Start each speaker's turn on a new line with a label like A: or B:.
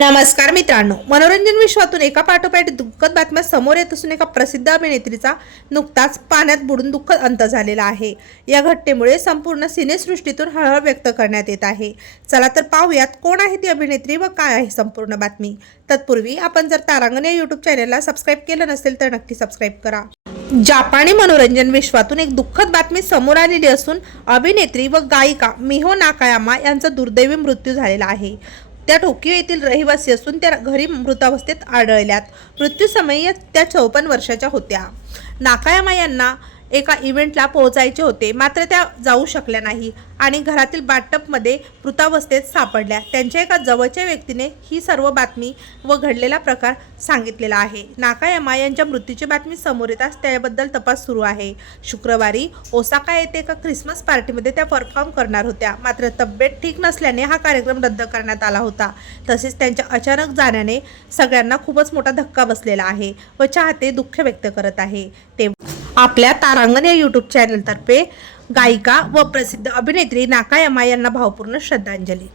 A: नमस्कार मित्रांनो मनोरंजन विश्वातून एका पाठोपाठ दुःखद बातम्या समोर येत असून एका प्रसिद्ध अभिनेत्रीचा नुकताच पाण्यात बुडून दुःखद अंत झालेला आहे. या घटनेमुळे संपूर्ण सिनेसृष्टीतून हळहळ व्यक्त करण्यात येत आहे. चला तर पाहूयात कोण आहे ती अभिनेत्री व काय आहे संपूर्ण बातमी. तत्पूर्वी आपण जर तारांगण या यूट्यूब चॅनलला सबस्क्राईब केलं नसेल तर नक्की सबस्क्राईब करा. जापानी मनोरंजन विश्वातून एक दुःखद बातमी समोर आलेली असून अभिनेत्री व गायिका मिहो नाकायामा यांचा दुर्दैवी मृत्यू झालेला आहे. त्या टोकियो येथील रहिवासी असून त्या घरी मृतावस्थेत आढळल्यात. मृत्यूसमयी त्या चौपन्न वर्षाच्या होत्या. नाकायामा यांना एका इव्हेंटला पोहोचायचे होते. मात्र त्या जाऊ शकल्या नाही आणि घरातील बाटपमध्ये मृतावस्थेत सापडल्या. त्यांच्या एका जवळच्या व्यक्तीने ही सर्व बातमी व घडलेला प्रकार सांगितलेला आहे. नाकायामा यांच्या मृत्यूची बातमी समोर येताच त्याबद्दल तपास सुरू आहे. शुक्रवारी ओसाका येथे एका ख्रिसमस पार्टीमध्ये त्या परफॉर्म करणार होत्या. मात्र तब्येत ठीक नसल्याने हा कार्यक्रम रद्द करण्यात आला होता. तसेच त्यांच्या अचानक जाण्याने सगळ्यांना खूपच मोठा धक्का बसलेला आहे व चाहते दुःख व्यक्त करत आहे. ते आपल्या तारांगण या यूट्यूब चॅनलतर्फे गायिका व प्रसिद्ध अभिनेत्री नाकायामा यांना भावपूर्ण श्रद्धांजली.